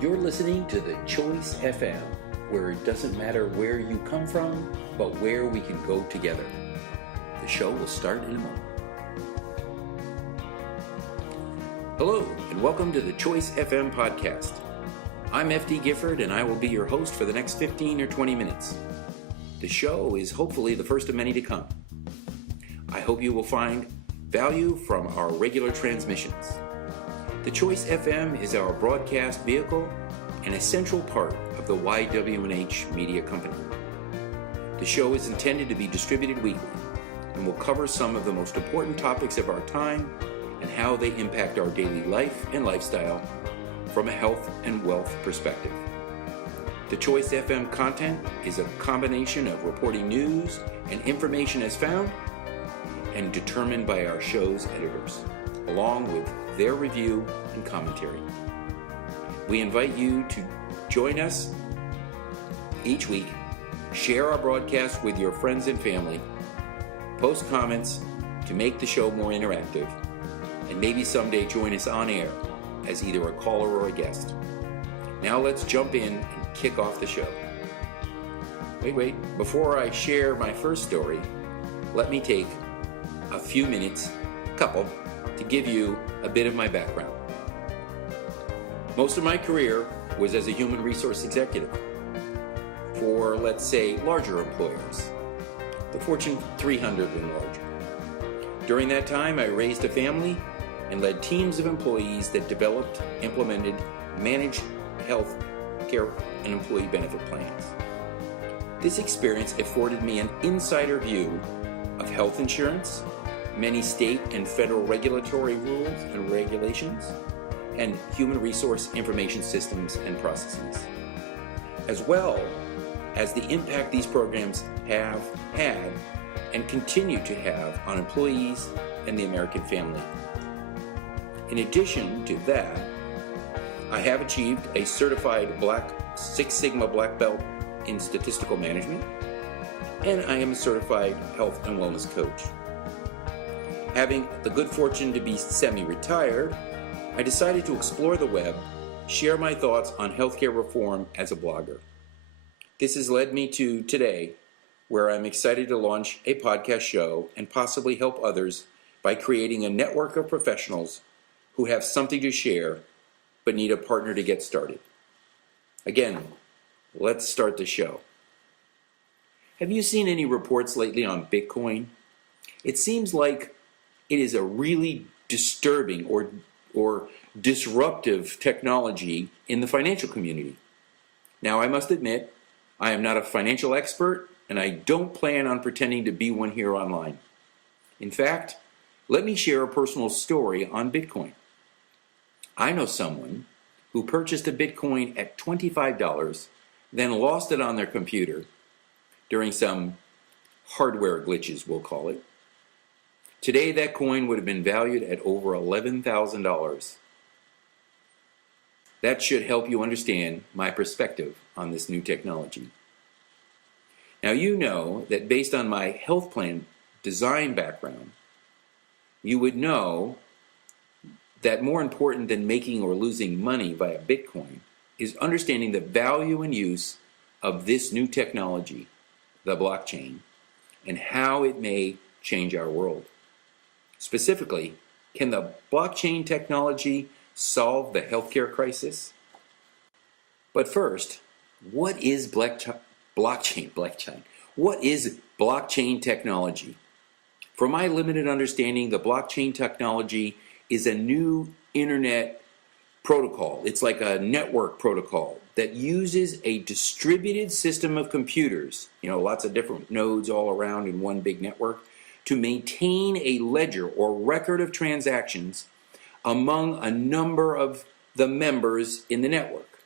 You're listening to The Choice FM, where it doesn't matter where you come from, but where we can go together. The show will start in a moment. Hello, and welcome to The Choice FM podcast. I'm FD Gifford, and I will be your host for the next 15 or 20 minutes. The show is hopefully the first of many to come. I hope you will find value from our regular transmissions. The Choice FM is our broadcast vehicle and a central part of the YW&H Media Company. The show is intended to be distributed weekly and will cover some of the most important topics of our time and how they impact our daily life and lifestyle from a health and wealth perspective. The Choice FM content is a combination of reporting news and information as found and determined by our show's editors, along with their review and commentary. We invite you to join us each week, share our broadcast with your friends and family, post comments to make the show more interactive, and maybe someday join us on air as either a caller or a guest. Now let's jump in and kick off the show. Wait, before I share my first story, let me take a few minutes, to give you a bit of my background. Most of my career was as a human resource executive for, let's say, larger employers, the Fortune 300 and larger. During that time, I raised a family and led teams of employees that developed, implemented, managed health care and employee benefit plans. This experience afforded me an insider view of health insurance, many state and federal regulatory rules and regulations, and human resource information systems and processes, as well as the impact these programs have had and continue to have on employees and the American family. In addition to that, I have achieved a certified Six Sigma Black Belt in statistical management, and I am a certified health and wellness coach. Having the good fortune to be semi-retired, I decided to explore the web, share my thoughts on healthcare reform as a blogger. This has led me to today, where I'm excited to launch a podcast show and possibly help others by creating a network of professionals who have something to share but need a partner to get started. Again, let's start the show. Have you seen any reports lately on Bitcoin? It seems like it is a really disturbing or disruptive technology in the financial community. Now, I must admit, I am not a financial expert, and I don't plan on pretending to be one here online. In fact, let me share a personal story on Bitcoin. I know someone who purchased a Bitcoin at $25, then lost it on their computer during some hardware glitches, we'll call it. Today, that coin would have been valued at over $11,000. That should help you understand my perspective on this new technology. Now, you know that based on my health plan design background, you would know that more important than making or losing money via Bitcoin is understanding the value and use of this new technology, the blockchain, and how it may change our world. Specifically, can the blockchain technology solve the healthcare crisis? But first, what is blockchain? What is blockchain technology? From my limited understanding, the blockchain technology is a new internet protocol. It's like a network protocol that uses a distributed system of computers, lots of different nodes all around in one big network, to maintain a ledger or record of transactions among a number of the members in the network.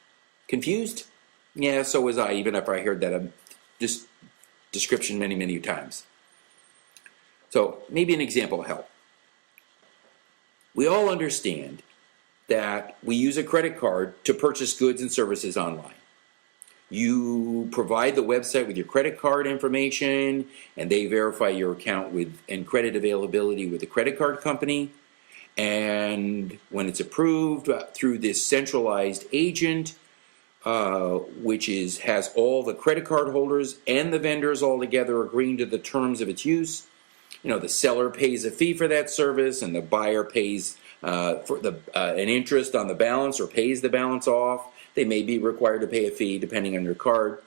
Confused? Yeah, so was I, even after I heard that description many, many times. So maybe an example will help. We all understand that we use a credit card to purchase goods and services online. You provide the website with your credit card information, and they verify your account and credit availability with the credit card company. And when it's approved through this centralized agent, which has all the credit card holders and the vendors all together agreeing to the terms of its use. The seller pays a fee for that service, and the buyer pays an interest on the balance or pays the balance off. They may be required to pay a fee depending on your card.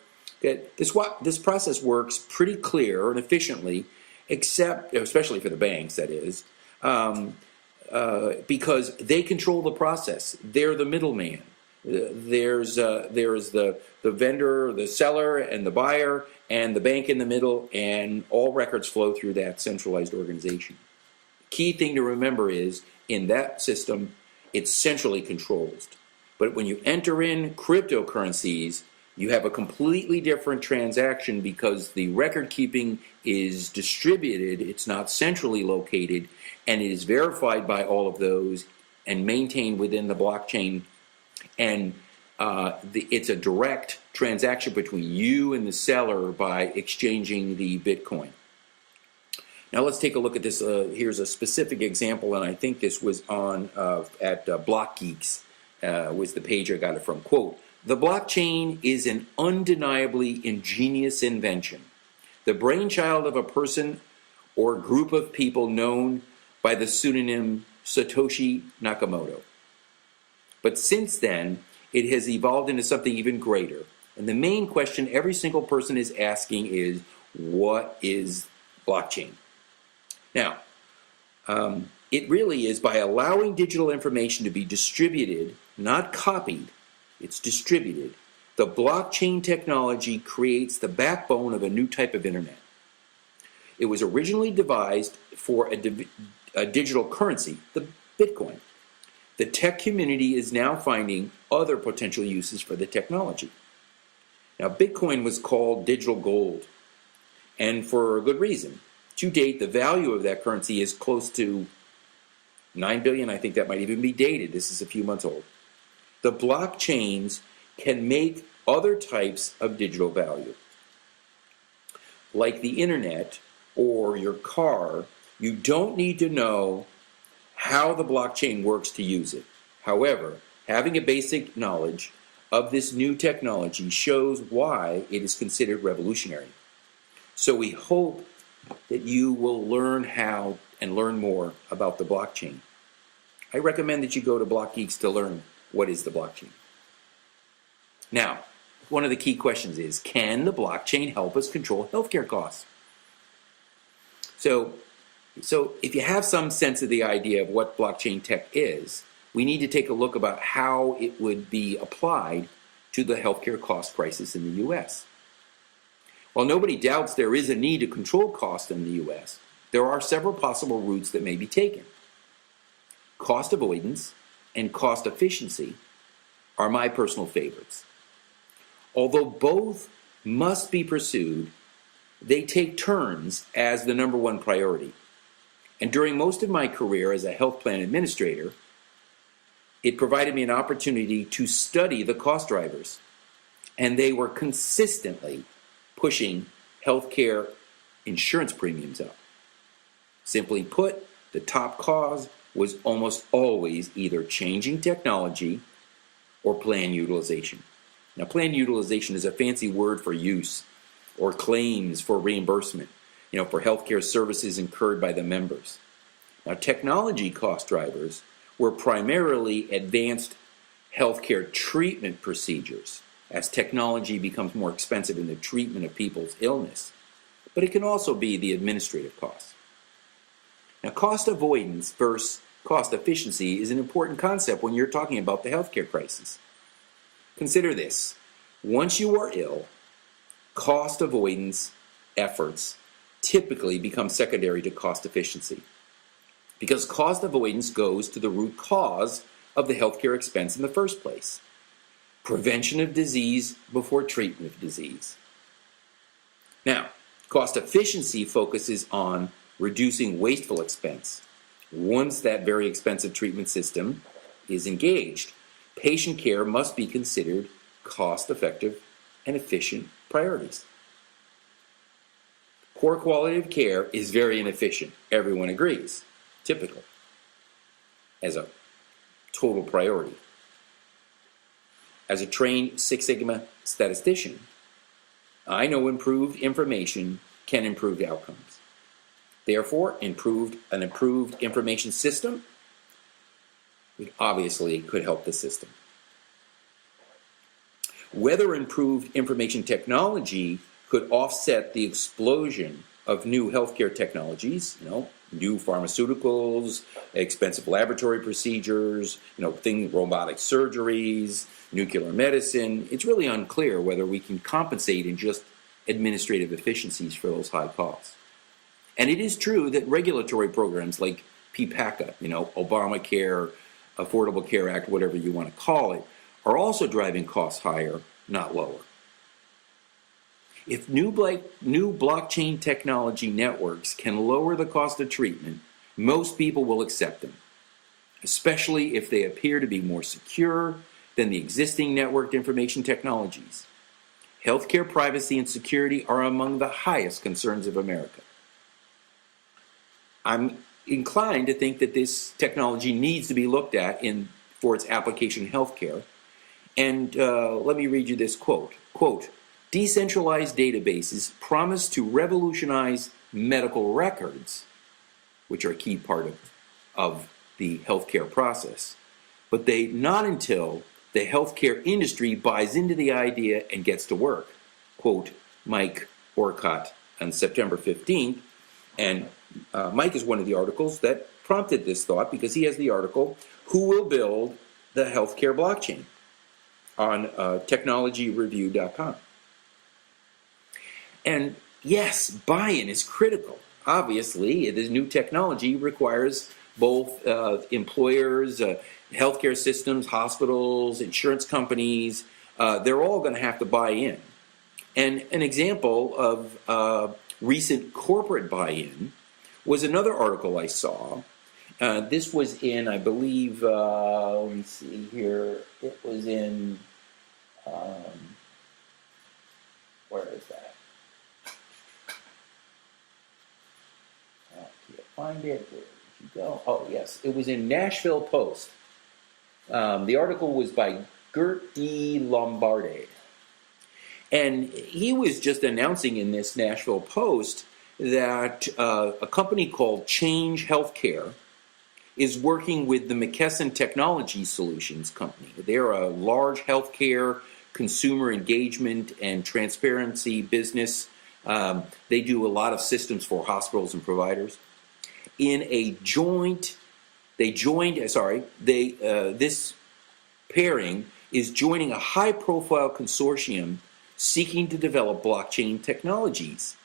This process works pretty clear and efficiently, especially for the banks, that is, because they control the process. They're the middleman. There's the vendor, the seller, and the buyer, and the bank in the middle, and all records flow through that centralized organization. Key thing to remember is, in that system, it's centrally controlled. But when you enter in cryptocurrencies, you have a completely different transaction because the record keeping is distributed, it's not centrally located, and it is verified by all of those and maintained within the blockchain. And it's a direct transaction between you and the seller by exchanging the Bitcoin. Now let's take a look at this. Here's a specific example, and I think this was on at BlockGeeks, was the page I got it from. Quote, "The blockchain is an undeniably ingenious invention, the brainchild of a person or group of people known by the pseudonym Satoshi Nakamoto. But since then, it has evolved into something even greater. And the main question every single person is asking is, what is blockchain?" Now, it really is by allowing digital information to be distributed, not copied, it's distributed. The blockchain technology creates the backbone of a new type of internet. It was originally devised for a digital currency, the Bitcoin. The tech community is now finding other potential uses for the technology. Now, Bitcoin was called digital gold, and for a good reason. To date, the value of that currency is close to 9 billion. I think that might even be dated. This is a few months old. The blockchains can make other types of digital value. Like the internet or your car, you don't need to know how the blockchain works to use it. However, having a basic knowledge of this new technology shows why it is considered revolutionary. So we hope that you will learn how and learn more about the blockchain. I recommend that you go to BlockGeeks to learn what is the blockchain. Now, one of the key questions is, can the blockchain help us control healthcare costs? So if you have some sense of the idea of what blockchain tech is, we need to take a look about how it would be applied to the healthcare cost crisis in the U.S. While nobody doubts there is a need to control cost in the U.S., there are several possible routes that may be taken. Cost avoidance and cost efficiency are my personal favorites. Although both must be pursued, they take turns as the number one priority. And during most of my career as a health plan administrator, it provided me an opportunity to study the cost drivers, and they were consistently pushing healthcare insurance premiums up. Simply put, the top cause was almost always either changing technology or plan utilization. Now, plan utilization is a fancy word for use or claims for reimbursement, for healthcare services incurred by the members. Now, technology cost drivers were primarily advanced healthcare treatment procedures, as technology becomes more expensive in the treatment of people's illness. But it can also be the administrative costs. Now, cost avoidance versus cost efficiency is an important concept when you're talking about the healthcare crisis. Consider this. Once you are ill, cost avoidance efforts typically become secondary to cost efficiency, because cost avoidance goes to the root cause of the healthcare expense in the first place. Prevention of disease before treatment of disease. Now, cost efficiency focuses on reducing wasteful expense. Once that very expensive treatment system is engaged, patient care must be considered cost-effective and efficient priorities. Poor quality of care is very inefficient. Everyone agrees, typically, as a total priority. As a trained Six Sigma statistician, I know improved information can improve outcomes. Therefore, an improved information system obviously could help the system. Whether improved information technology could offset the explosion of new healthcare technologies, new pharmaceuticals, expensive laboratory procedures, robotic surgeries, nuclear medicine, it's really unclear whether we can compensate in just administrative efficiencies for those high costs. And it is true that regulatory programs like PPACA, Obamacare, Affordable Care Act, whatever you want to call it, are also driving costs higher, not lower. If new blockchain technology networks can lower the cost of treatment, most people will accept them, especially if they appear to be more secure than the existing networked information technologies. Healthcare privacy and security are among the highest concerns of America. I'm inclined to think that this technology needs to be looked at for its application in healthcare. And let me read you this quote. Quote, decentralized databases promise to revolutionize medical records, which are a key part of the healthcare process, but not until the healthcare industry buys into the idea and gets to work. Quote, Mike Orcott on September 15th. And Mike is one of the articles that prompted this thought because he has the article, Who Will Build the Healthcare Blockchain? On technologyreview.com. And yes, buy-in is critical. Obviously, this new technology requires both employers, healthcare systems, hospitals, insurance companies. They're all going to have to buy in. And an example of recent corporate buy-in was another article I saw. This was in, I believe, let me see here, it was in, where is that? I can't find it. Where did you go? Oh, yes, it was in Nashville Post. The article was by Gert E. Lombardi. And he was just announcing in this Nashville Post that a company called Change Healthcare is working with the McKesson Technology Solutions Company. They're a large healthcare consumer engagement and transparency business. They do a lot of systems for hospitals and providers. This pairing is joining a high-profile consortium seeking to develop blockchain technologies.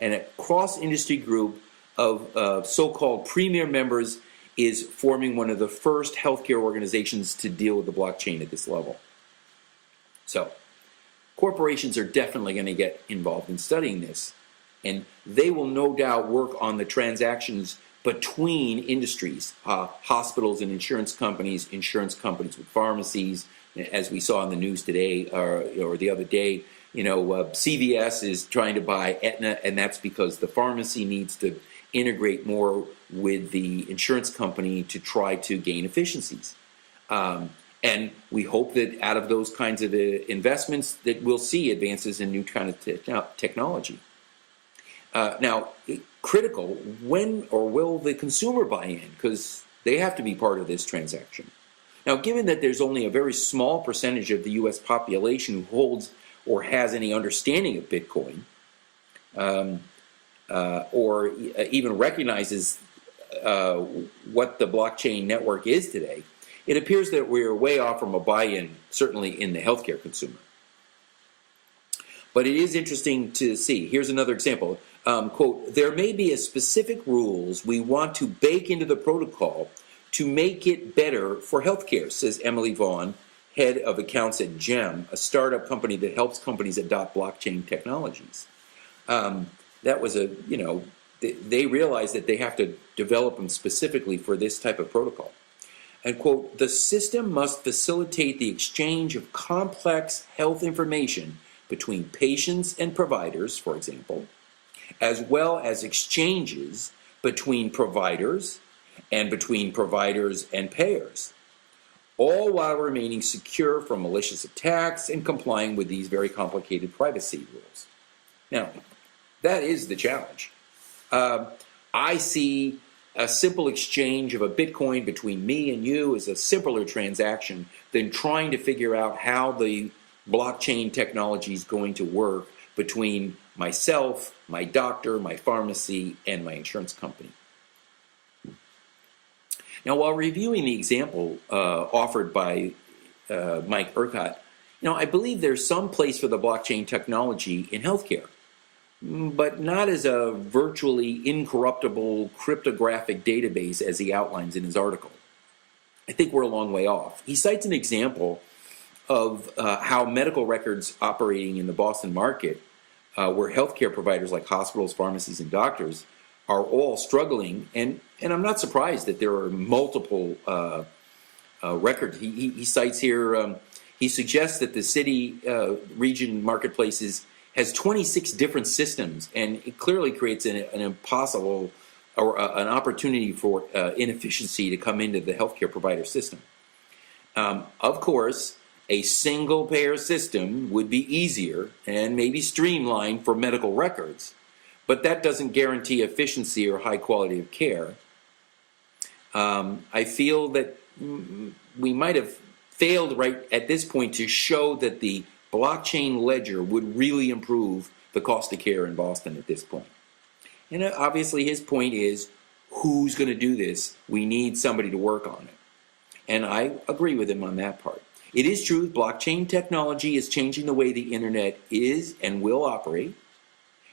And a cross-industry group of so-called premier members is forming one of the first healthcare organizations to deal with the blockchain at this level. So, corporations are definitely going to get involved in studying this, and they will no doubt work on the transactions between industries, hospitals and insurance companies with pharmacies, as we saw in the news today or the other day. CVS is trying to buy Aetna, and that's because the pharmacy needs to integrate more with the insurance company to try to gain efficiencies. And we hope that out of those kinds of investments that we'll see advances in new kind of technology. Now, critical, when or will the consumer buy in? Because they have to be part of this transaction. Now, given that there's only a very small percentage of the U.S. population who holds or has any understanding of Bitcoin, or even recognizes what the blockchain network is today, it appears that we're way off from a buy-in, certainly in the healthcare consumer. But it is interesting to see. Here's another example. Quote, there may be a specific rules we want to bake into the protocol to make it better for healthcare, says Emily Vaughn, head of accounts at GEM, a startup company that helps companies adopt blockchain technologies. That was they realized that they have to develop them specifically for this type of protocol. And quote, the system must facilitate the exchange of complex health information between patients and providers, for example, as well as exchanges between providers and payers. all while remaining secure from malicious attacks and complying with these very complicated privacy rules. Now, that is the challenge. I see a simple exchange of a Bitcoin between me and you as a simpler transaction than trying to figure out how the blockchain technology is going to work between myself, my doctor, my pharmacy, and my insurance company. Now, while reviewing the example offered by Mike Urquhart, I believe there's some place for the blockchain technology in healthcare, but not as a virtually incorruptible cryptographic database as he outlines in his article. I think we're a long way off. He cites an example of how medical records operating in the Boston market, where healthcare providers like hospitals, pharmacies, and doctors are all struggling, and I'm not surprised that there are multiple records. He cites here, he suggests that the city region marketplaces has 26 different systems, and it clearly creates an impossible or an opportunity for inefficiency to come into the healthcare provider system. Of course, a single payer system would be easier and maybe streamlined for medical records, but that doesn't guarantee efficiency or high quality of care. I feel that we might have failed right at this point to show that the blockchain ledger would really improve the cost of care in Boston at this point. And obviously his point is, who's going to do this? We need somebody to work on it. And I agree with him on that part. It is true, blockchain technology is changing the way the internet is and will operate.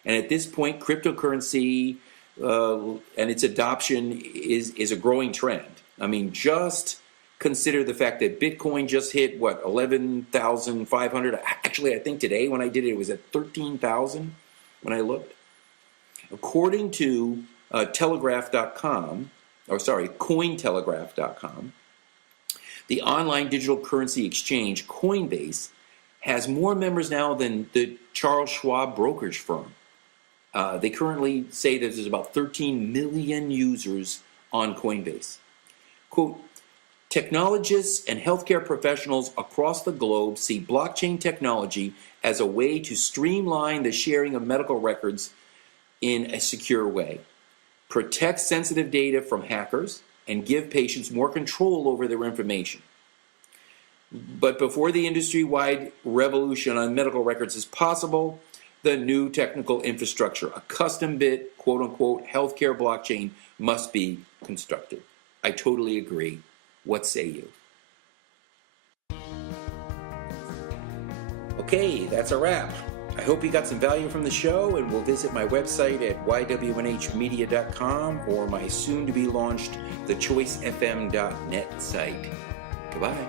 And at this point, cryptocurrency and its adoption is a growing trend. I mean, just consider the fact that Bitcoin just hit, 11,500? Actually, I think today when I did it was at 13,000 when I looked. According to Cointelegraph.com, the online digital currency exchange Coinbase has more members now than the Charles Schwab brokerage firm. They currently say that there's about 13 million users on Coinbase. Quote, technologists and healthcare professionals across the globe see blockchain technology as a way to streamline the sharing of medical records in a secure way, protect sensitive data from hackers, and give patients more control over their information. But before the industry-wide revolution on medical records is possible, the new technical infrastructure, a custom-bit, quote-unquote, healthcare blockchain must be constructed. I totally agree. What say you? Okay, that's a wrap. I hope you got some value from the show, and will visit my website at ywnhmedia.com or my soon-to-be-launched thechoicefm.net site. Goodbye.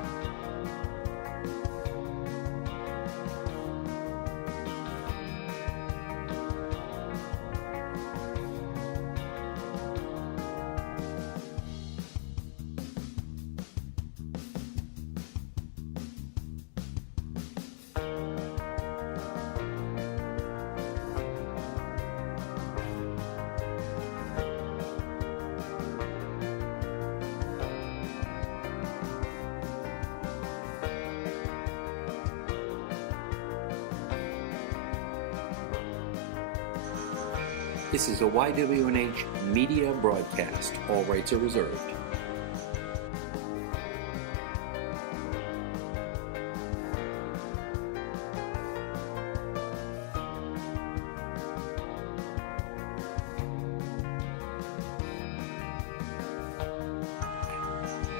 This is a YWNH media broadcast. All rights are reserved.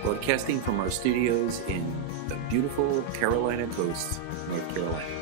Broadcasting from our studios in the beautiful Carolina coast, North Carolina.